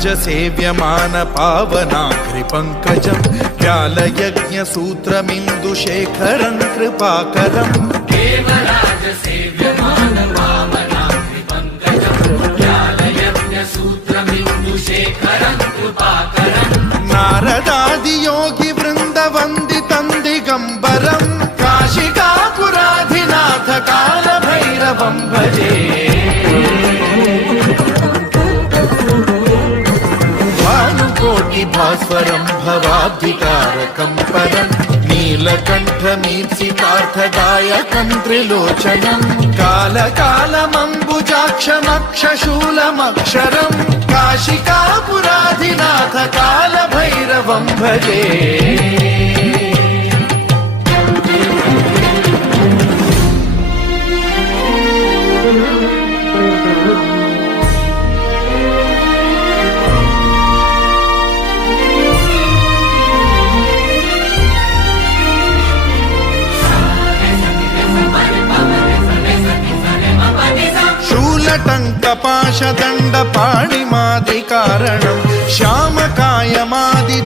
सेव्यमान पावनाग्रिपङ्कजं व्यालयज्ञसूत्रमिन्दुशेखरं कृपाकरम् देवराज सेव्यमान पावनाग्रिपङ्कजं व्यालयज्ञसूत्रमिन्दुशेखरं कृपाकरम् नारदादियोगि वृन्दवन्दितं दिगम्बरं काशिकापुराधिनाथ कालभैरवं भजे भास्वरं भवाब्धिकारकं परं नीलकण्ठमीप्सितार्थदायकं त्रिलोचनं कालकालमम्बुजाक्षमक्षशूलमक्षरं काशिकापुराधिनाथ कालभैरवं भजे शूलटङ्कपाशदण्डपाणिमादिकारणं श्यामकायमादि